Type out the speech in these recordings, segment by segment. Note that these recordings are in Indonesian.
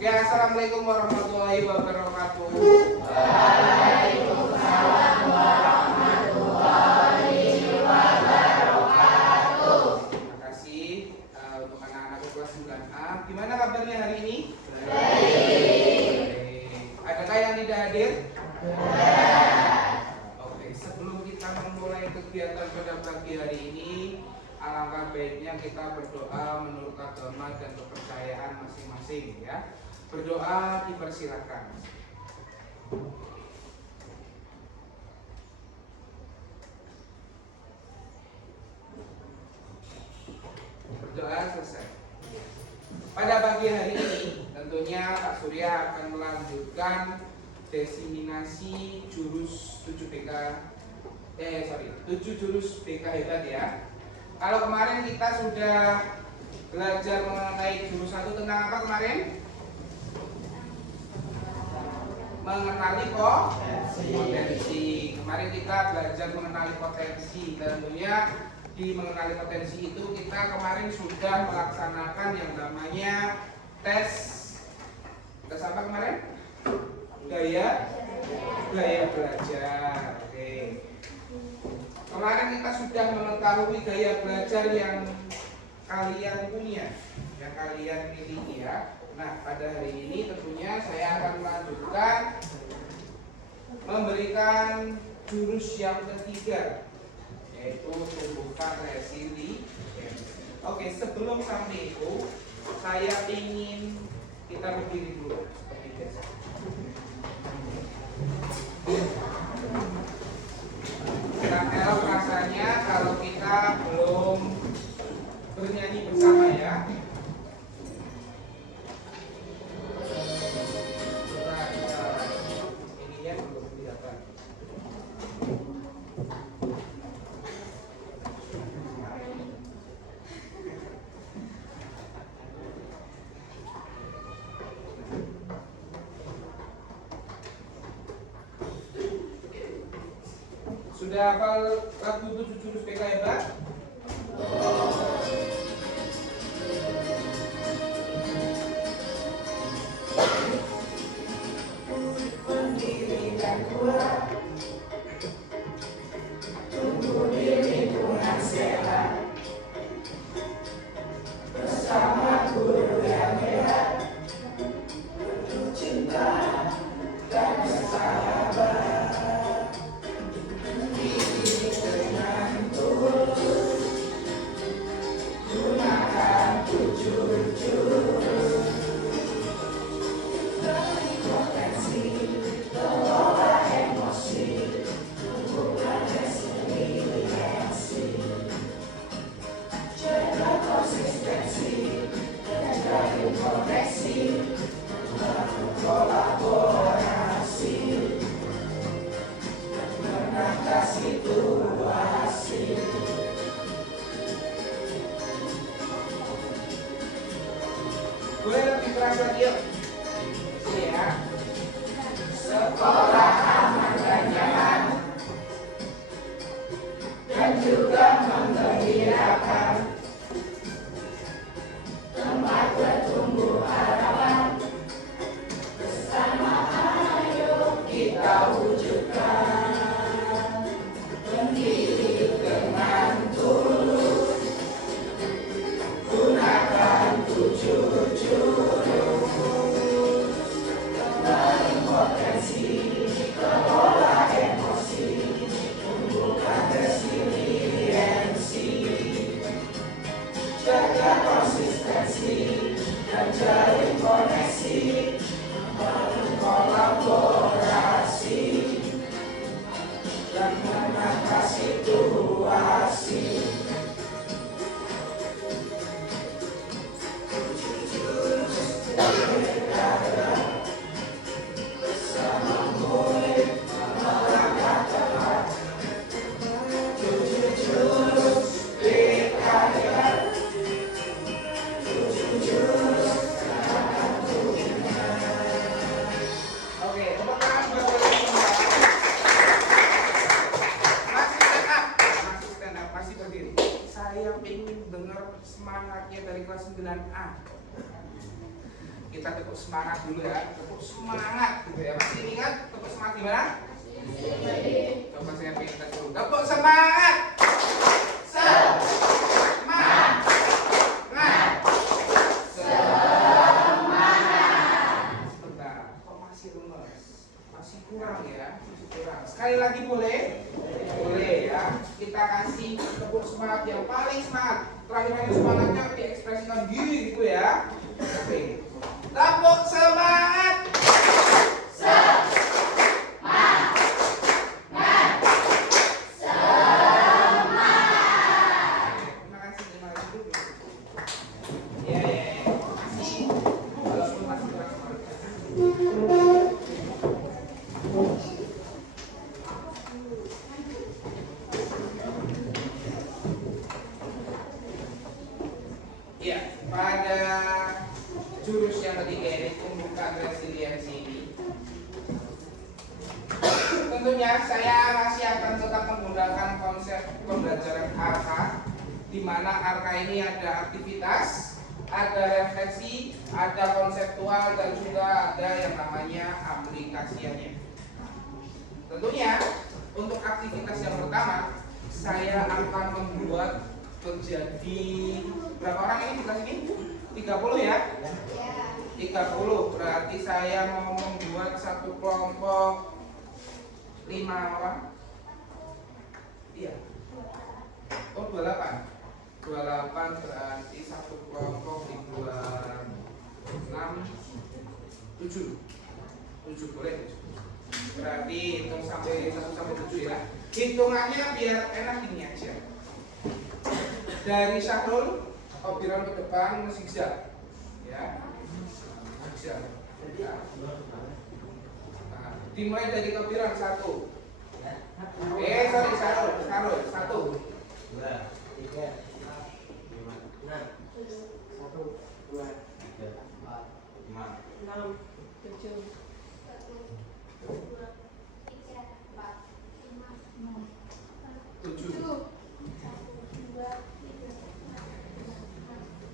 Ya, assalamualaikum warahmatullahi wabarakatuh. Waalaikumsalam warahmatullahi wabarakatuh. Terima kasih untuk anak-anak kelas 9A. Gimana kabarnya hari ini? Baik. Adakah yang tidak hadir? Ada. Oke, sebelum kita memulai kegiatan pada pagi hari ini, alangkah baiknya kita berdoa menurut agama dan kepercayaan masing-masing ya. Berdoa dipersilakan. Berdoa selesai. Pada pagi hari ini tentunya Pak Surya akan melanjutkan diseminasi jurus 7 jurus BK hebat ya. Kalau kemarin kita sudah belajar mengenai jurus 1 tentang apa kemarin? Mengenali potensi. Kemarin kita belajar mengenali potensi. Tentunya di mengenali potensi itu kita kemarin sudah melaksanakan yang namanya tes apa kemarin? Gaya belajar. Oke. Kemarin kita sudah mengetahui gaya belajar yang kalian punya, yang kalian miliki ya. Nah, pada hari ini tentunya saya akan melanjutkan memberikan jurus yang ketiga, yaitu tumbuhkan resiliensi. Oke, sebelum sampai itu, saya ingin kita berdiri dulu seperti biasa. Elok rasanya kalau kita belum bernyanyi bersama ya. Ininya belum kelihatan. Sudah hafal lagu 7 jurus BK hebat? Mandiri dan kuat, tumbuh di lingkungan sehat, bersama guru yang hebat, penuh cinta dan bersahabat. Dididik dengan tulus, gunakan 7 jurus. Dari potensi, kelola emosi, tumbuhkan resiliensi. Jaga konsistensi, hindari koneksi, bangun kolaborasi, menangkap situasi. Boleh lebih keras lagi yuk. Ya. Sekolah aman dan nyaman, dan juga menggembirakan, tempat bertumbuh harapan. Bersama ayo kita wujudkan, mendidik dengan tulus, gunakan 7 jurus. Dari potensi, kelola emosi, tumbuhkan resiliensi. Jaga konsistensi dan jalin koneksi, bangun kolaborasi, dan menangkap situasi. Oke, tepuk tangan buat teman-teman. Masih stand up, masih berdiri. Saya ingin dengar semangatnya dari kelas 9A. Kita tepuk semangat dulu ya, tepuk semangat gitu ya. Masih ingat tepuk semangat gimana? Coba saya pindah dulu. Tepuk semangat. Semangat. Sebentar, kok masih lemes? Masih kurang ya, masih kurang. Sekali lagi boleh? Boleh ya. Kita kasih tepuk semangat yang paling semangat. Terakhir kali semangatnya diekspresikan gini gitu ya. Oke. Tepuk semangat. Ya, pada jurus yang ketiga ini pembukaan resiliensi ini, tentunya saya masih akan tetap menggunakan konsep pembelajaran ARKA, di mana ARKA ini ada aktivitas, ada refleksi, ada konseptual, dan juga ada yang namanya aplikasiannya. Tentunya untuk aktivitas yang pertama, saya akan membuat menjadi berapa orang ini kita sini? 30 ya? 30, berarti saya mau membuat satu kelompok 5 orang. Iya. Oh 28. 28 berarti satu kelompok dibuat 6 7. 7 boleh 7. Berarti hitung sampai 1 sampai 7 ya. Hitungannya biar enak ini aja. Dari Syahrul, Kobiron ke depan zigzag, ya, zigzag. Nah, dimulai dari Kobiron 1. Sorry, Syahrul 1, 2, 3, 4, 5, 1, 2, 3, 4, 5, 6, 7.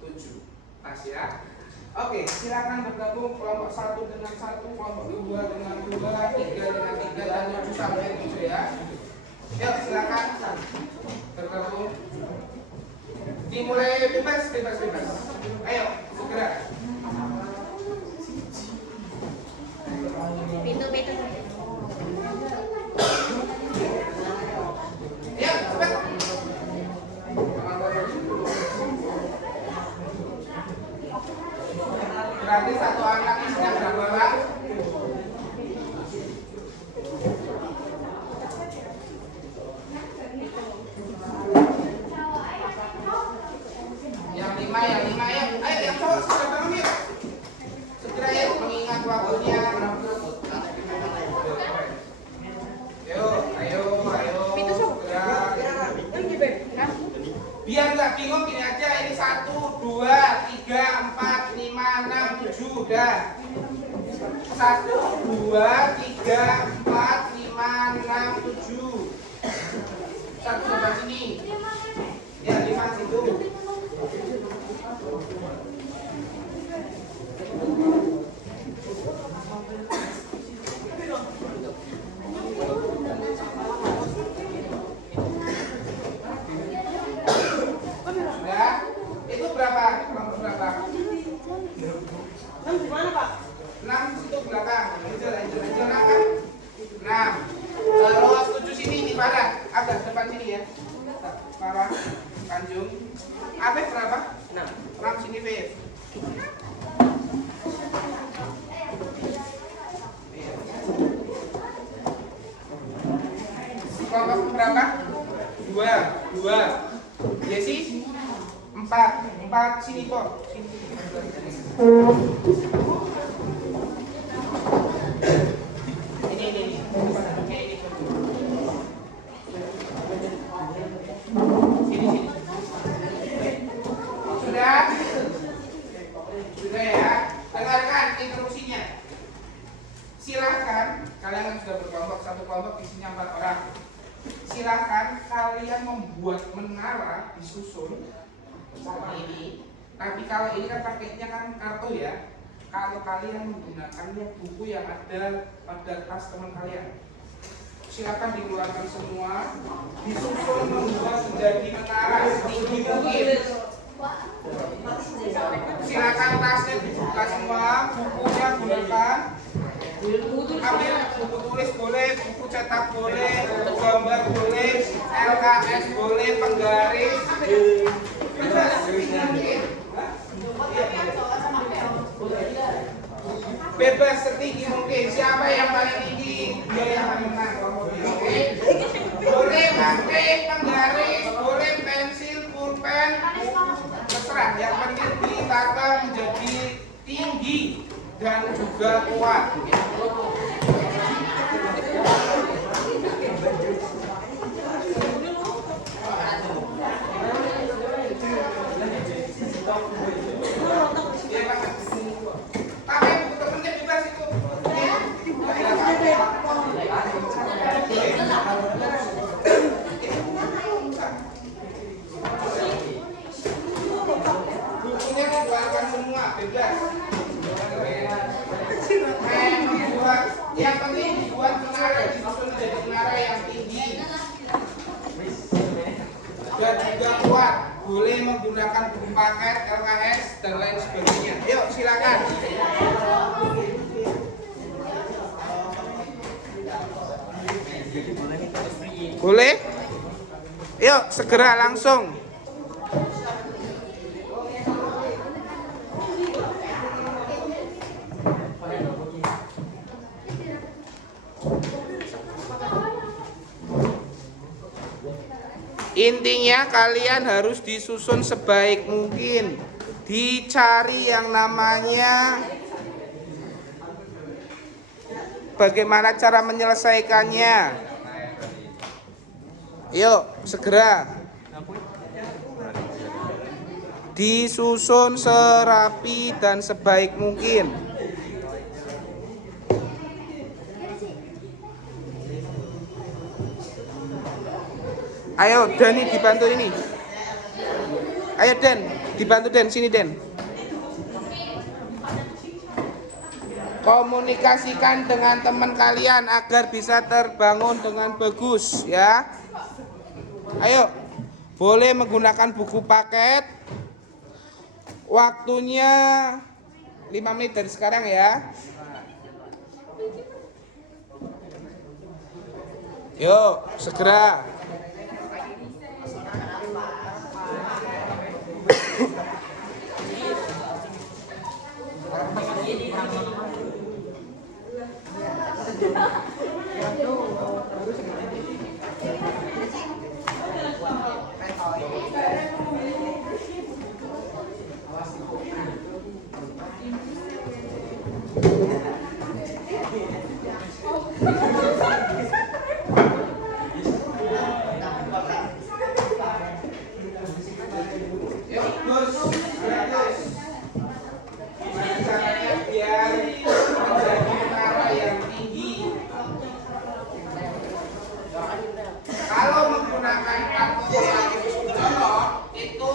7 pas ya. Oke, silakan bergabung kelompok 1 dengan 1, kelompok 2 dengan 2, 3 dengan 3, dan 7 sampai 7 ya. Yuk silakan bergabung. Dimulai bebas. Ayo segera. Pintu. Ya, cepat. Berarti satu anak isinya berapa orang? Yang lima ya. Ayo yang cowok segera bangun yuk. Segera ya, mengingat waktunya. Ayo. Segera. Biar nggak bingung gini aja, ini 1, 2, 3, 4, 5, 6, 7 udah. 1, 2, 3, 4, 5, 6, 7. 1 sampai sini. Ya 5 situ. Sudah? Itu berapa? Kelompok berapa? 6 di mana, Pak? 6 situ belakang. Jalan kan? 6. Kalau 7 sini di barat, agak depan sini ya. Parah, Tanjung. Afif berapa? 6 sini Fif. Kelompok berapa? 2. Jesi 4 sini kok. Ini. Sini. Sudah ya. Dengarkan instruksinya. Silahkan kalian yang sudah berkelompok, satu kelompok isinya 4 orang. Silahkan kalian membuat menara disusun seperti ini. Tapi kalau ini kan paketnya kan kartu ya. kalau kalian menggunakannya buku yang ada pada tas teman kalian. Silakan dikeluarkan semua, disusun membuat menjadi menara setinggi mungkin. Silakan tasnya dibuka semua, bukunya gunakan. Ambil buku tulis boleh, buku cetak boleh, buku gambar boleh, LKS boleh, penggaris. Bebas setinggi mungkin. Bebas setinggi mungkin. Siapa yang paling tinggi dia yang akan menang. Oke. Boleh pakai penggaris, boleh pensil, pulpen, terserah. Yang penting ditata menjadi tinggi dan juga kuat. Pakai buku temennya bebas itu. Bukunya dikeluarkan semua, bebas. Yang penting dibuat menara, disusun menjadi menara yang tinggi dan juga kuat. Boleh menggunakan buku paket, LKS dan lain sebagainya. Yuk silakan. Boleh? Yuk segera langsung. Intinya kalian harus disusun sebaik mungkin. Dicari yang namanya bagaimana cara menyelesaikannya. Yuk, segera. Disusun serapi dan sebaik mungkin. Ayo Dani dibantu ini. Ayo Den, dibantu Den, sini Den. Komunikasikan dengan teman kalian agar bisa terbangun dengan bagus ya. Ayo, boleh menggunakan buku paket. Waktunya 5 menit dari sekarang ya. Yuk, segera. Kalau menggunakan kartu yang colok itu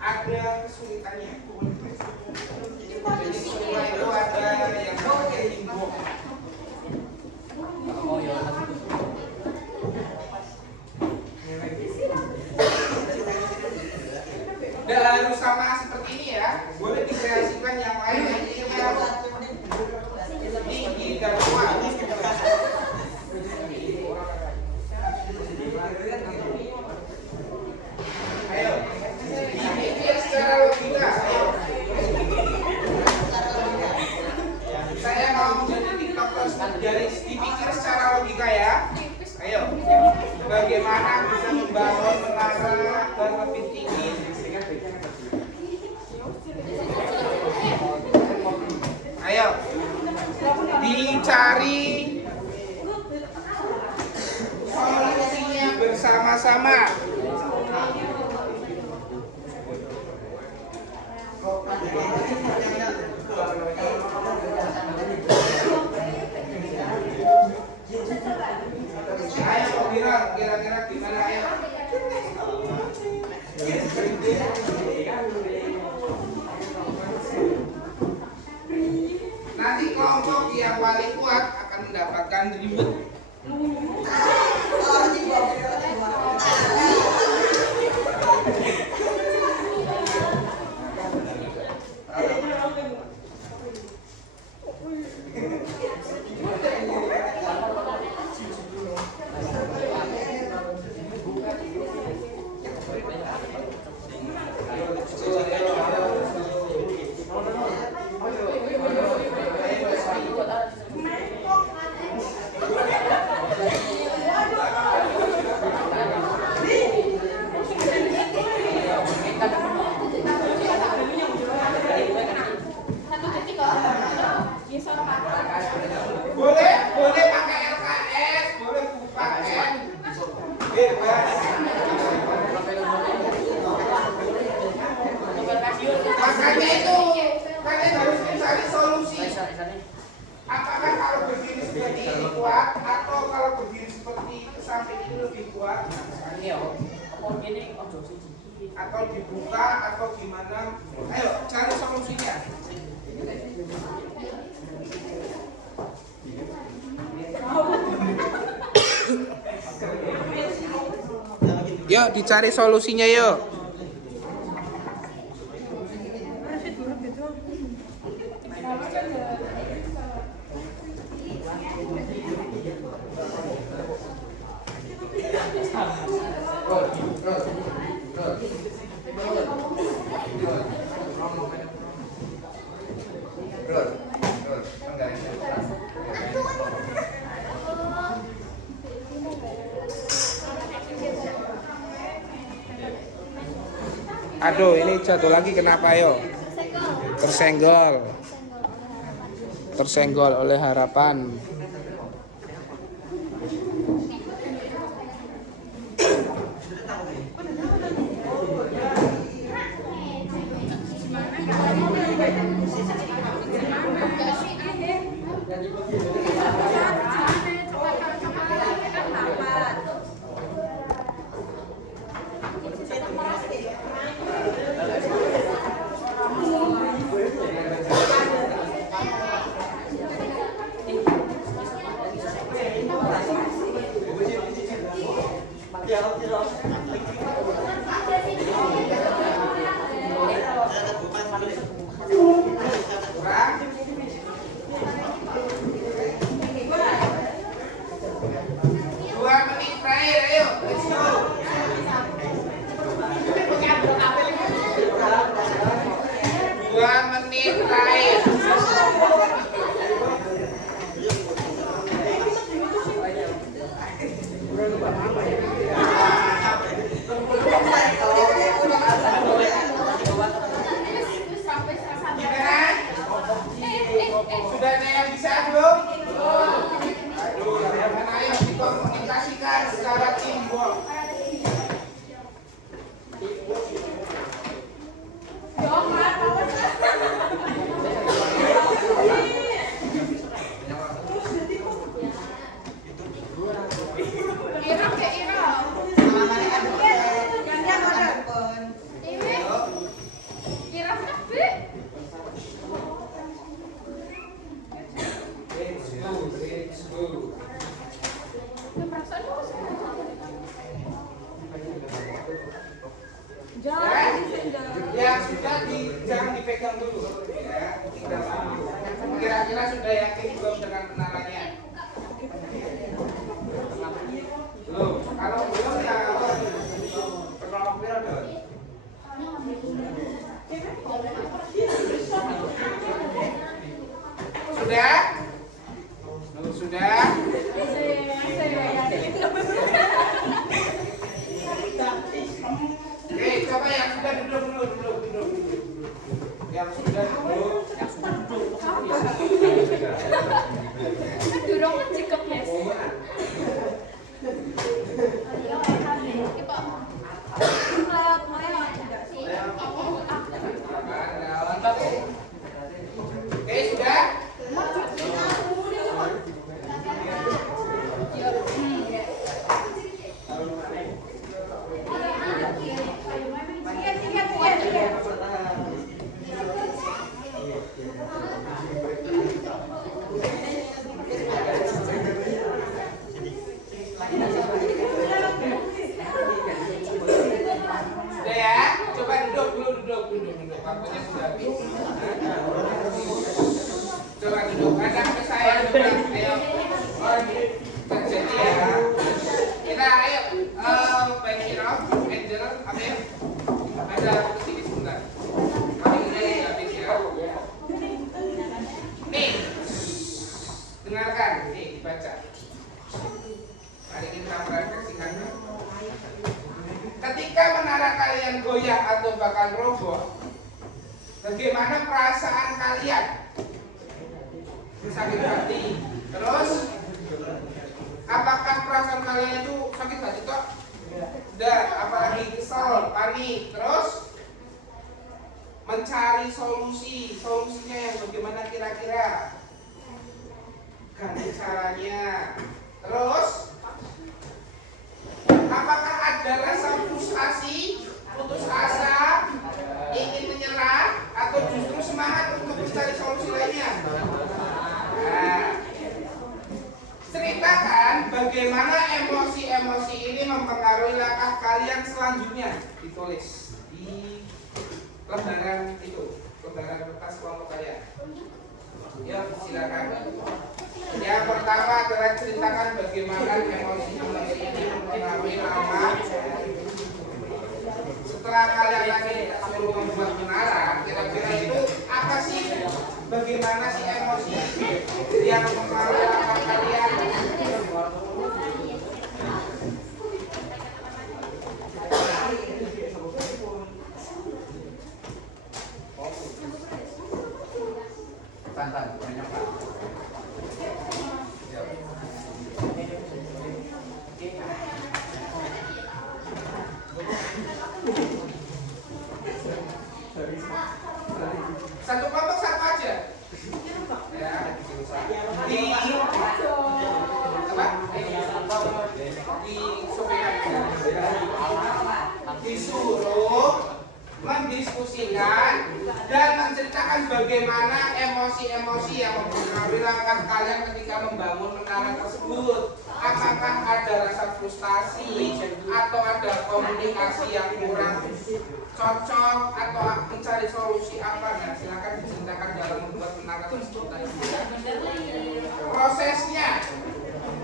ada kesulitannya. Jadi semua itu ada yang pakai timbuk. Tidak harus sama seperti ini ya. Boleh dikreasikan yang lain yang tinggi dan kuat. Ayo, dipikir secara logika. Saya mau menjadi tiktokers dari dipikir secara logika ya. Ayo, bagaimana bisa membangun menara dan lebih tinggi? Ayo, dicari solusinya bersama-sama. Ayo, kira-kira gimana ayo? jangan ribut. Boleh pakai LKS, boleh pakai bebas. Makanya itu kalian harus mencari solusi. Apakah kalau berdiri seperti ini kuat atau kalau berdiri seperti samping ini lebih kuat? Atau dibuka atau gimana? Ayo cari solusinya. Yuk dicari solusinya yuk. Aduh, ini jatuh lagi kenapa yo? Tersenggol oleh harapan. Sudah ada yang bisa belum? Aduh, ayo dikomunikasikan secara timbul. Yang sudah jangan dipegang dulu ya. Kira-kira sudah yakin belum dengan kenalannya? Belum. Kalau belum ya pertolongan dulu. Sudah? Sudah? Oke, coba yang sudah duduk. Yang sudah duduk. Durungan cekep ya. Oke, sudah? waktunya sudah habis. Coba duduk, hadap ke saya duduk. Ayo terjadi ya. Kita ayo Pak Hiro, Angel, Amir, ada kesini sebentar. Kami udah habis ya. Nih, dengarkan, nih dibaca. Mari kita merefleksikan. Ketika menara kalian goyah atau bahkan roboh, bagaimana perasaan kalian? Sakit hati. Terus, apakah perasaan kalian itu sakit hati toh? Dan apalagi kesel, panik. Terus, mencari solusinya yang bagaimana kira-kira? Ganti caranya. Terus, apakah ada rasa frustasi, putus asa, ingin menyerah, atau justru semangat untuk mencari solusi lainnya? Nah, ceritakan bagaimana emosi-emosi ini mempengaruhi langkah kalian selanjutnya. Ditulis di lembaran itu, lembaran kertas kelompok kalian. Ya, silakan. Yang pertama adalah ceritakan bagaimana emosi-emosi ini mempengaruhi langkah. Setelah kalian lagi suruh membuat menara, kira-kira itu apa sih? Bagaimana sih emosi yang mempengaruhi langkah kalian? Santai, banyak Pak. Satu kelompok satu aja. Ya. Di apa? Di sopekan. Disuruh mendiskusikan dan menceritakan bagaimana emosi-emosi yang mempengaruhi langkah kalian ketika membangun menara tersebut. Apakah ada rasa frustasi atau ada komunikasi yang kurang cocok atau mencari solusi apa? Nah, silakan diceritakan dalam membuat menara tersebut tadi. Prosesnya.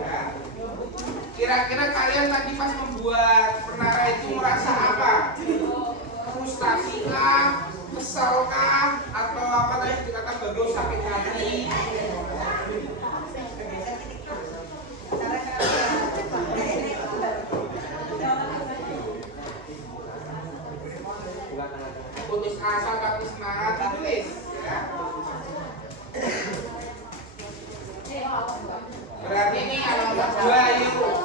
Ya. Kira-kira kalian tadi pas membuat menara itu merasa apa? Frustasi kah, kesal kah, atau apa tadi dikatakan bagus sakit hati? Putus asa tapi semangat, ditulis ya. Berarti ini yang nomor 2 yuk.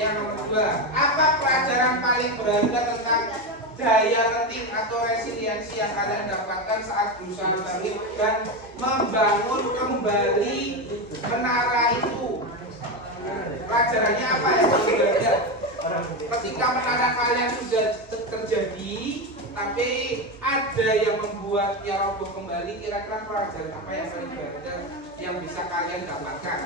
Yang nomor 2, apa pelajaran paling berharga tentang daya lenting atau resiliensi yang kalian dapatkan saat berusaha bangkit dan membangun kembali menara itu? Pelajarannya apa ya? Ketika menara kalian sudah terjadi, tapi ada yang membuatnya roboh kembali, kira-kira pelajaran apa yang paling berharga yang bisa kalian dapatkan?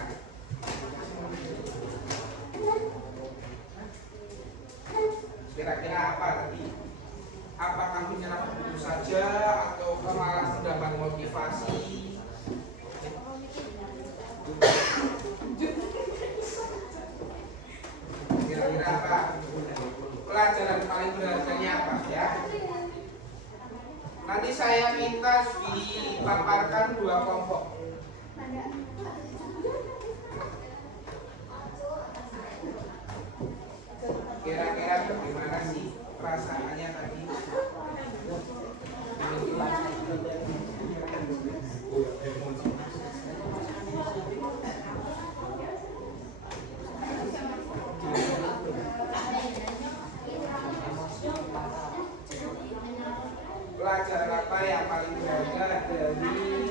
Kira-kira apa tadi? Apakah menyerah begitu saja atau malah mendapat motivasi? Kira-kira apa? Pelajaran paling berharganya apa ya? Nanti saya minta dipaparkan 2 kelompok. Kira-kira bagaimana sih perasaannya tadi? Pelajaran apa yang paling berharga dari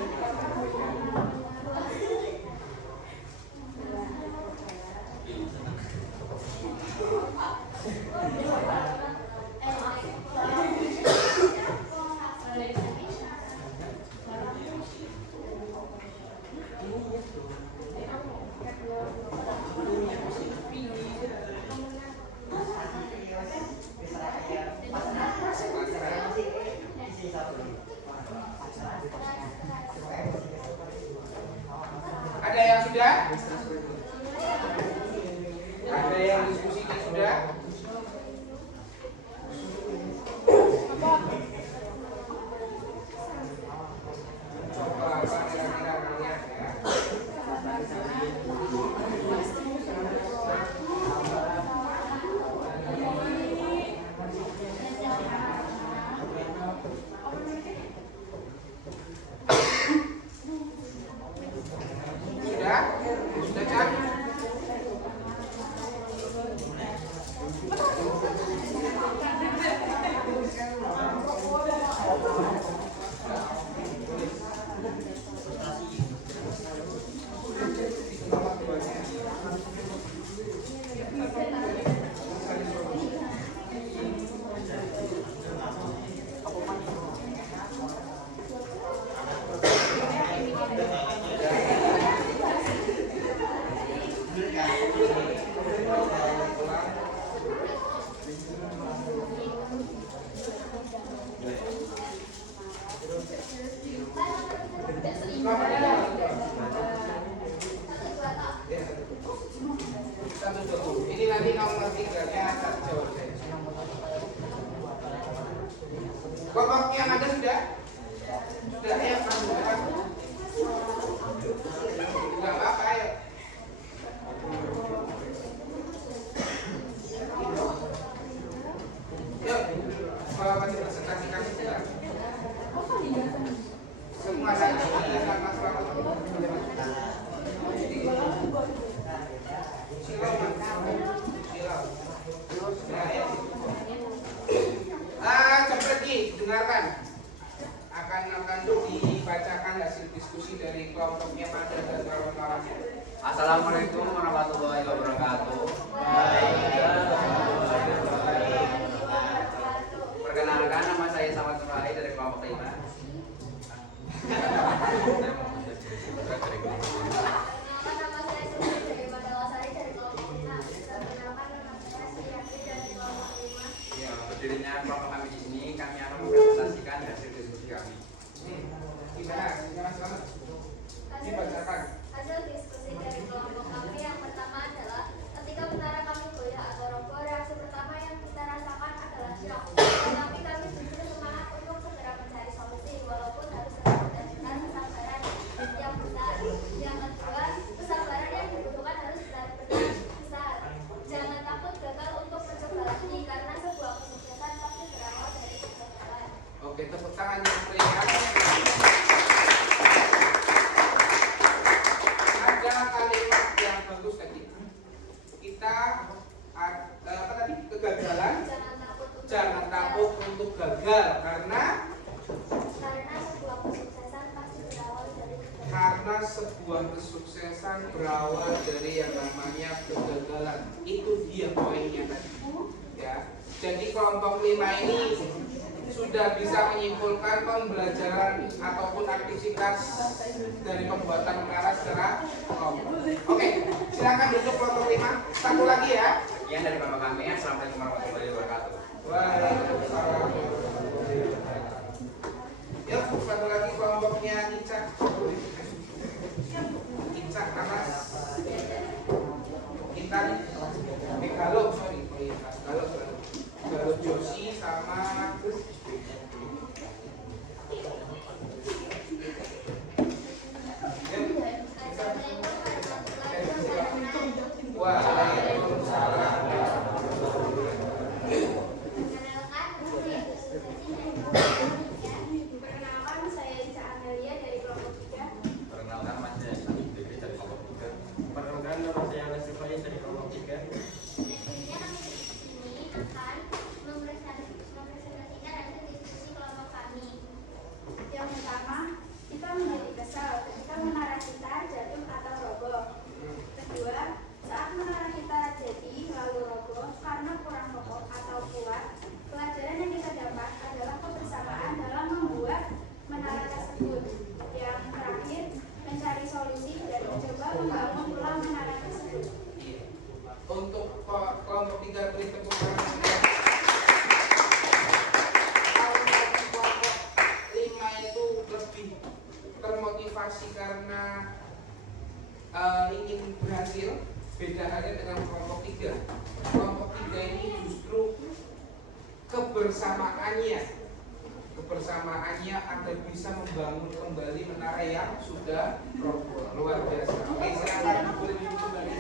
Kelompok yang ada sudah? Sudah, ayo kamu depan. Enggak apa-apa, ayo. Yuk, kalau masih presentasi kami silakan. Semua lagi sama selamat. Silau. Seperti dengarkan akan dibacakan hasil diskusi dari kelompoknya pada dan kawan-kawannya. Assalamualaikum warahmatullahi wabarakatuh. Perkenalkan, nama saya Samad Nurai dari kelompok 5. Berdirinya kelompok kami di sini, kami akan mempresentasikan hasil diskusi kami. Gimana selamat? Ini bacakan. Hasil diskusi dari kelompok kami yang pertama adalah ketika menara kami goyah atau roboh, reaksi pertama yang kita rasakan adalah shock. Tetapi kami justru semangat untuk segera mencari solusi, walaupun harus menggunakan kesabaran yang besar. Yang kedua, kesabaran yang dibutuhkan harus benar-benar besar. Jangan takut gagal untuk mencoba lagi, karena sebuah kesuksesan pasti berawal dari kegagalan. Oke, tepuk tangan yang meriah. Ada kalimat yang bagus tadi. Kita apa tadi? Kegagalan. Jangan takut untuk gagal karena sebuah kesuksesan berawal dari yang namanya kegagalan. Itu dia poinnya tadi. Ya. Jadi kelompok 5 ini sudah bisa menyimpulkan pembelajaran ataupun aktivitas dari pembuatan menara secara kelompok. Oke, silakan duduk kelompok 5. Satu lagi ya. Sekian dari kelompok kami. Assalamualaikum warahmatullahi wabarakatuh. Waalaikumsalam. Yuk, satu lagi kelompoknya Icak. Icak Anas. Intan. Galuk, sorry. Galuk Josi sama Waalaikumsalam. Perkenalkan, saya Ica Amelia dari kelompok 3. Perkenalkan, nama saya Sandi Dewi dari kelompok 3. Perkenalkan, nama saya Anas Sifai dari kelompok 3. Selanjutnya kami di sini akan mempresentasikan hasil diskusi kelompok kami. Yang pertama, kita menjadi kesal ketika menara kita jatuh atau roboh. Kedua, saat menara kita jadi lalu roboh karena kurang kokoh atau kuat, pelajaran yang kita dapat adalah kebersamaan dalam membuat menara tersebut. Yang terakhir, mencari solusi dan mencoba membangun ulang menara tersebut. Untuk kelompok 3 beri tepuk tangan. Kelompok 5 itu lebih termotivasi karena ingin berhasil. Beda halnya dengan kelompok 3. Kelompok 3 ini justru kebersamaannya agar bisa membangun kembali menara yang sudah roboh. Luar biasa. Oke, silakan boleh duduk kembali.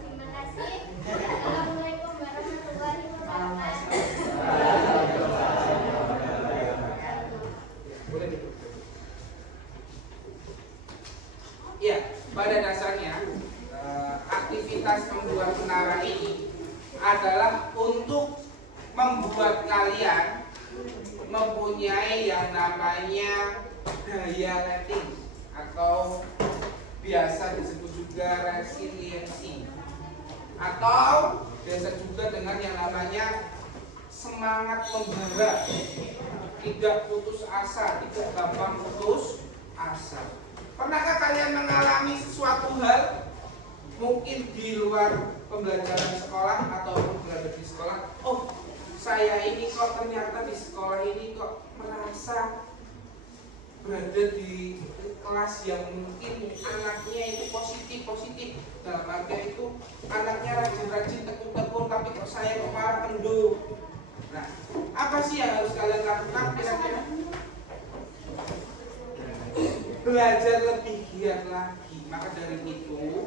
Terima kasih. Assalamualaikum warahmatullahi wabarakatuh. Boleh duduk. Ya, pada dasarnya aktivitas membuat menara ini adalah untuk membuat kalian mempunyai yang namanya daya letting atau biasa disebut juga resiliensi, atau biasa juga dengan yang namanya semangat membara, tidak putus asa, tidak gampang putus asa. Pernahkah kalian mengalami sesuatu hal mungkin di luar pembelajaran sekolah ataupun berada di sekolah? Oh, saya ini kok ternyata di sekolah ini kok merasa berada di kelas yang mungkin anaknya itu positif dalam arti itu anaknya rajin tekun tapi kok saya kok malah kendor. Nah, Apa sih yang harus kalian lakukan kira-kira? Belajar lebih giat lagi. Maka dari itu,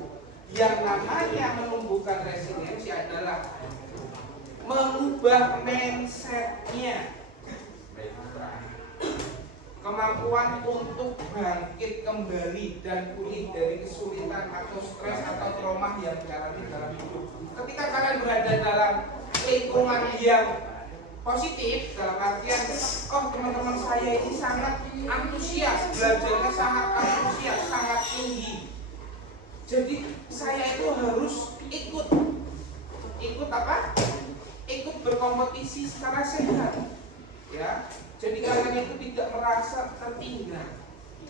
yang namanya menumbuhkan resiliensi adalah mengubah mindsetnya. Kemampuan untuk bangkit kembali dan pulih dari kesulitan atau stres atau trauma yang dialami dalam hidup. Ketika kalian berada dalam lingkungan yang positif, dalam artian, oh teman-teman saya ini sangat antusias, belajarnya sangat antusias, sangat tinggi. Jadi saya itu harus ikut apa? Ikut berkompetisi secara sehat, ya. Jadi kalian itu tidak merasa tertinggal.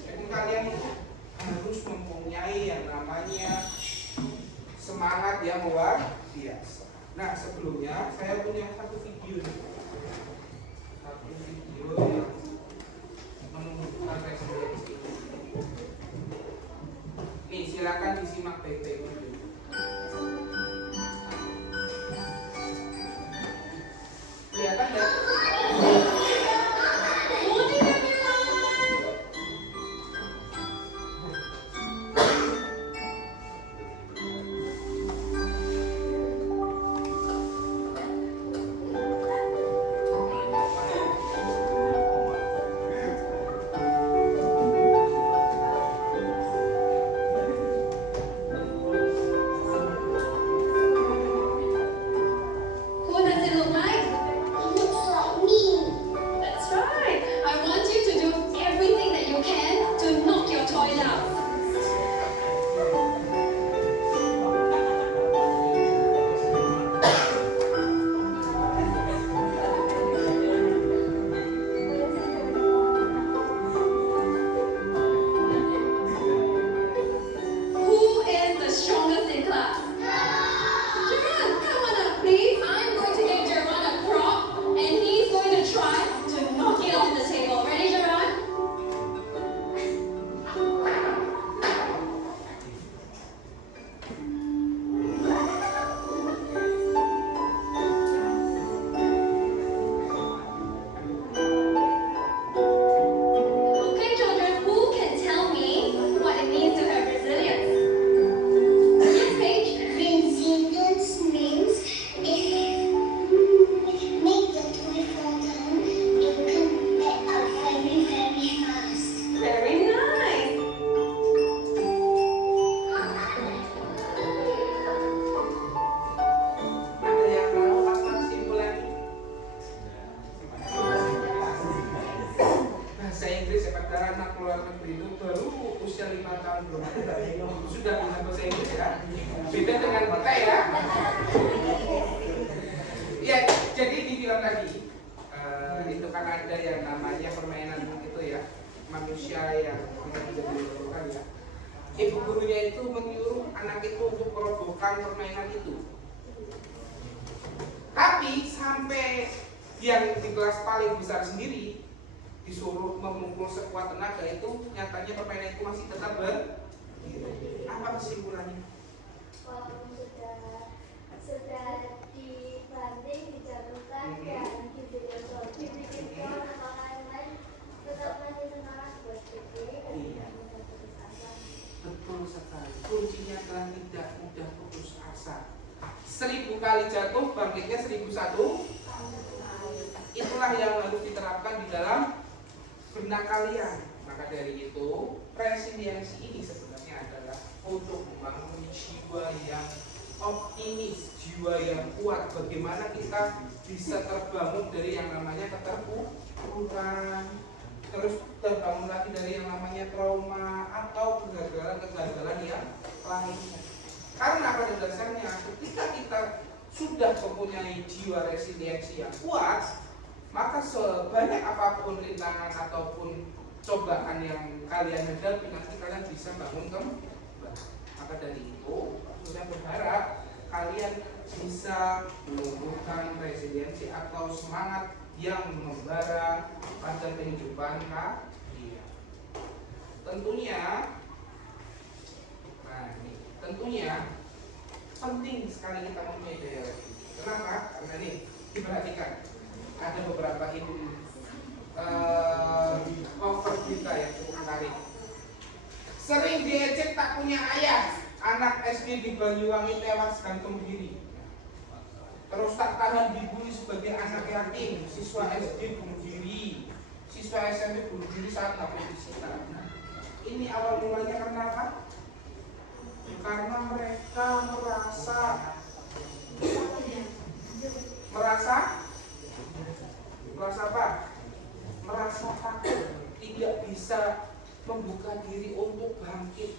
Jadi kalian itu harus mempunyai yang namanya semangat yang luar biasa. Nah sebelumnya saya punya satu video yang menunjukkan resiliensi. Nih silakan disimak baik-baik dulu. Kelihatan ya? Who does it look like? It looks like me. That's right. I want you to do everything that you can to knock your toy out. Who is the strongest in class? Jerron, come on up, please. I'm going to give Jerron a prop, and he's going to try to knock it off the table. Ready, Jerron? Okay, children, who can tell me what it means to have resilience? Yes, Paige. Resilience means if make the toy fall down, you can get up very, very fast. Very nice. Ada yang tahu apa kesimpulannya? Bahasa Inggris sepak bola anak luar negeri itu baru usia 5 tahun belum ada sudah bisa bahasa Inggris ya. Beda dengan kita ya. Ya, jadi di film tadi itu kan ada yang namanya permainan itu ya, manusia yang menjadi dirobohkan ya. Ibu gurunya itu menyuruh anak itu untuk merobohkan permainan itu. Tapi sampai yang di kelas paling besar sendiri disuruh memukul sekuat tenaga itu nyatanya permainan itu masih tetap berdiri. Apa kesimpulannya? Walaupun sudah dibanting, dijatuhkan dan dibikin pon atau lain-lain, tetap masih semangat buat pikir dan Iya. tidak mudah putus asa. Betul sekali. Kuncinya adalah tidak mudah putus asa. 1000 kali jatuh, bangkitnya 1001. Itulah yang harus diterapkan di dalam benak kalian. Maka dari itu, resiliensi ini sebenarnya adalah untuk membangun jiwa yang optimis, jiwa yang kuat. Bagaimana kita bisa terbangun dari yang namanya keterpurukan, terus terbangun lagi dari yang namanya trauma atau kegagalan-kegagalan yang lainnya. Karena pada dasarnya ketika kita sudah mempunyai jiwa resiliensi yang kuat, maka sebanyak apapun rintangan ataupun cobaan yang kalian hadapi, nanti kalian bisa bangun kembali. Maka dari itu, saya berharap kalian bisa menumbuhkan resiliensi atau semangat yang membara pada kehidupan kalian. Tentunya penting sekali kita mempunyai daya resiliensi. Kenapa? Karena nih diperhatikan ada beberapa tak punya ayah, anak SD di Banyuwangi tewas gantung diri. Terus tak tahan dibully sebagai anak yatim, siswa SD bunuh diri, siswa SMP bunuh diri saat HP disita. Ini awal mulanya karena apa? Karena mereka merasa apa? Merasa takut, tidak bisa membuka diri untuk bangkit.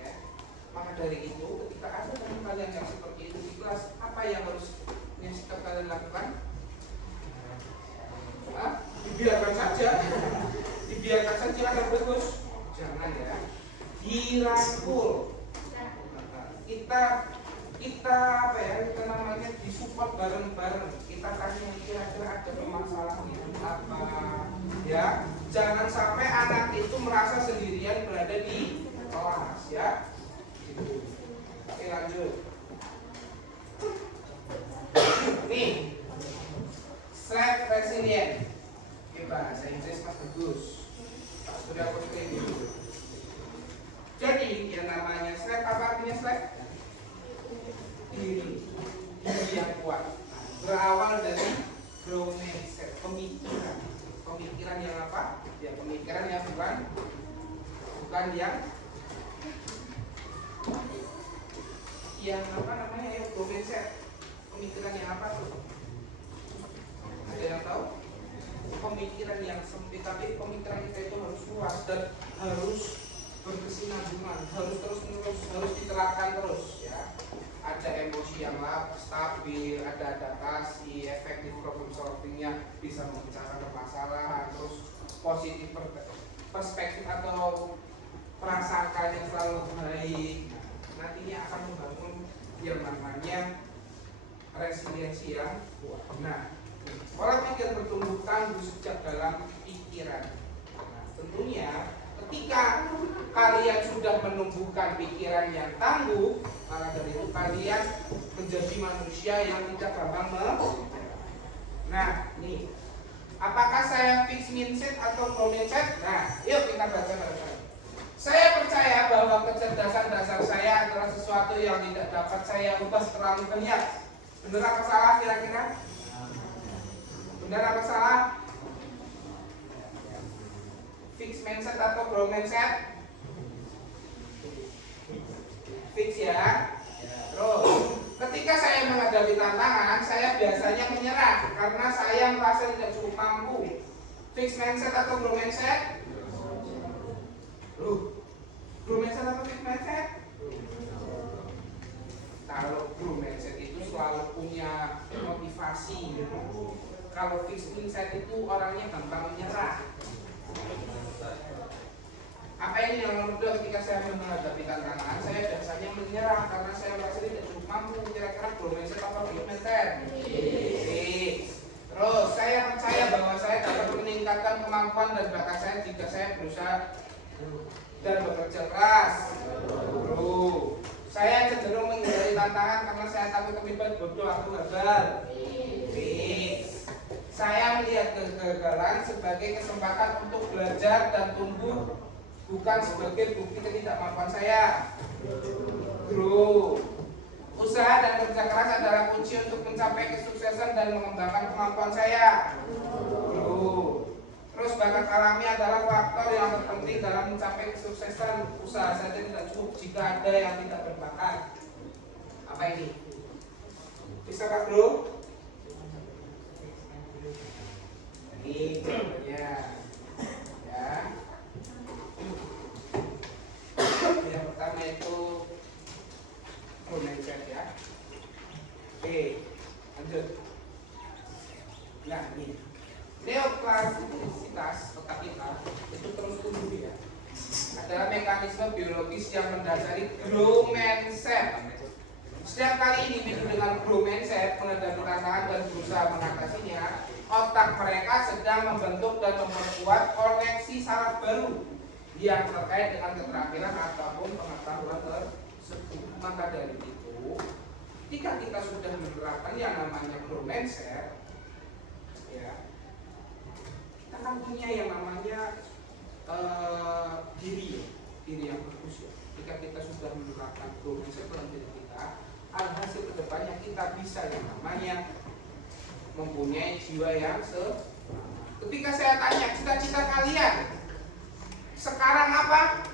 Ya. Maka dari itu, ketika ada teman kalian yang seperti itu di kelas, apa yang harus sikap kalian lakukan? Dibiarkan saja, dibiarkan saja akan bagus. Jangan ya, dirangkul. Kita apa ya? Kita namanya disupport bareng-bareng. Kita tanya kira-kira ada permasalahannya apa? Ya, jangan sampai anak itu merasa sendirian berada di kelas ya. Oke, lanjut. Nih, self resilient. Oke, bahasa Inggris mas bagus. Sudah aku screen dulu. Jadi yang namanya self, apa artinya self? Diri yang kuat. Berawal dari growth mindset, pemikiran yang apa? Ya, pemikiran yang bukan yang apa namanya ya, growth mindset. Pemikiran yang apa tuh? Ada yang tahu? Pemikiran yang sempit, tapi pemikiran kita itu harus luas dan harus berkesinambungan, harus terus-menerus, harus diterapkan terus ya. Ada emosi yang stabil, ada adaptasi, efektif problem solvingnya, bisa membicarakan permasalahan, terus positif perspektif atau prasangka yang selalu baik. Nantinya akan membangun yang namanya resiliensi yang kuat. Nah, pola pikir bertumbuh tangguh sejak dalam pikiran. Nah, tentunya ketika kalian sudah menumbuhkan pikiran yang tangguh, maka dari itu kalian menjadi manusia yang tidak gampang Nah, nih, apakah saya fix mindset atau grow mindset? Nah, yuk kita baca bareng-bareng. Saya percaya bahwa kecerdasan dasar saya adalah sesuatu yang tidak dapat saya ubah terlalu banyak. Benar apa salah kira-kira? Benar apa salah? Fix mindset atau grow mindset? Fix ya. Terus, ketika saya menghadapi tantangan, saya biasanya menyerah karena saya merasa tidak cukup mampu. Fix mindset atau grow mindset? Grow mindset atau fix mindset? Kalau grow mindset itu selalu punya motivasi. Kalau fix mindset itu orangnya gampang menyerah. Apa ini yang nomor 2? Ketika saya menghadapi tantangan, saya biasanya menyerah karena saya merasa tidak cukup mampu. Kira-kira grow mindset atau fix mindset? Terus, saya percaya bahwa saya dapat meningkatkan kemampuan dan bakat saya jika saya berusaha dan bekerja keras. Saya cenderung menghindari tantangan karena saya takut terlibat bodoh atau gagal. Saya melihat kegagalan sebagai kesempatan untuk belajar dan tumbuh, bukan sebagai bukti ketidakmampuan saya. Usaha dan kerja keras adalah kunci untuk mencapai kesuksesan dan mengembangkan kemampuan saya. Terus bakat alami adalah faktor yang terpenting dalam mencapai kesuksesan. Usaha saja tidak cukup jika ada yang tidak berbakat. Apa ini? Bisa Pak Bro? Ini jawabannya. Ya. Yang pertama itu mindset ya. Oke, lanjut. Nah, ini neoplastisitas otak kita itu terus tumbuh ya. Adalah mekanisme biologis yang mendasari grow mindset. Setiap kali individu dengan grow mindset menghadapi tantangan dan berusaha mengatasinya, otak mereka sedang membentuk dan memperkuat koneksi saraf baru yang terkait dengan keterampilan ataupun pengetahuan tersebut. Maka dari itu, ketika kita sudah menerapkan yang namanya grow mindset, ya, kita akan punya yang namanya diri yang bagus ya. ketika kita sudah menerapkan mindset dalam diri kita, alhasil kedepannya kita bisa yang namanya mempunyai jiwa yang ketika saya tanya cita-cita kalian sekarang apa?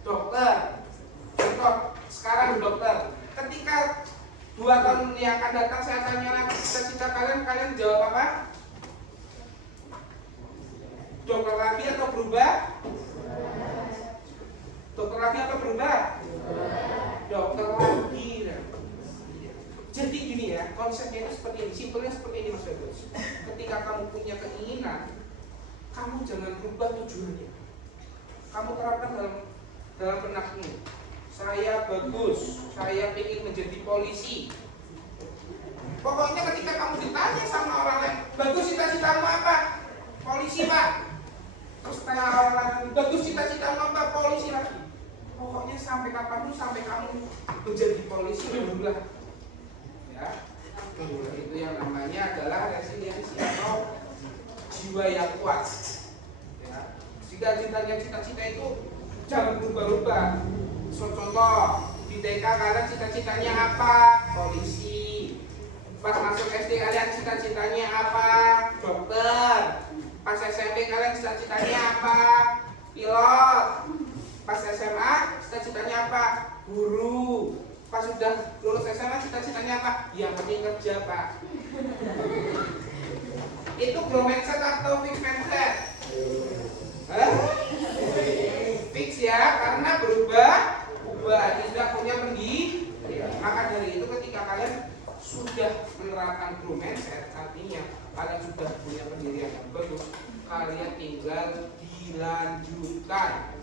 Dokter. Contoh, sekarang dokter. Ketika 2 tahun yang akan datang saya tanya lagi cita-cita kalian jawab apa? Dokter lagi atau berubah? Dokter lagi atau berubah? Dokter lagi. Jadi gini ya, konsepnya itu seperti ini, simpelnya seperti ini Mas Bagus. Ketika kamu punya keinginan, kamu jangan berubah tujuannya. Kamu terapkan dalam benakmu. Saya bagus, saya ingin menjadi polisi. Pokoknya ketika kamu ditanya sama orang lain, bagus cita-citamu apa? Polisi Pak. Terus tanya orang lain, bagus cita-citamu apa? Polisi lagi. Pokoknya sampai kapanpun sampai kamu menjadi polisi barulah. Ya, itu yang namanya adalah resiliensi atau jiwa yang kuat. Ya, jika ditanya cita-cita itu jangan berubah-ubah. Contoh di TK kalian cita-citanya apa? Polisi. Pas masuk SD kalian cita-citanya apa? Dokter. Pas SMP kalian cita-citanya apa? Pilot. Pas SMA cita-citanya apa? Guru. Pas sudah lulus SMA cita-citanya apa? Yang penting kerja Pak. Itu growth mindset atau fixed mindset? Fix ya, karena berubah tidak punya pendirian. Maka dari itu ketika kalian sudah menerapkan growth mindset, artinya kalian sudah punya pendirian yang bagus, kalian tinggal dilanjutkan,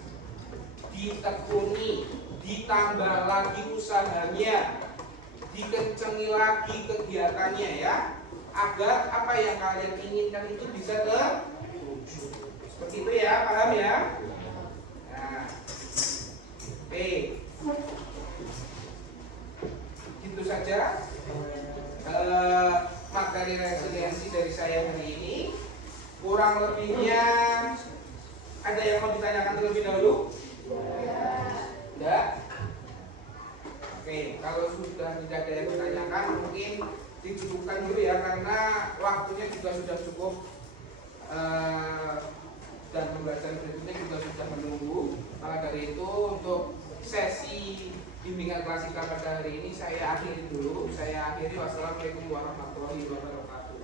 ditekuni, ditambah lagi usahanya, dikencengi lagi kegiatannya ya, agar apa yang kalian inginkan itu bisa terwujud. Seperti itu ya, paham ya? Nah, gitu saja materi resiliensi dari saya hari ini. Kurang lebihnya ada yang mau ditanyakan terlebih dahulu? Enggak? Oke, kalau sudah tidak ada yang ditanyakan mungkin dicukupkan dulu ya, karena waktunya juga sudah cukup dan pembelajaran berikutnya juga sudah menunggu. Maka dari itu untuk sesi bimbingan klasika pada hari ini saya akhiri dulu. Saya akhiri, wassalamualaikum warahmatullahi wabarakatuh.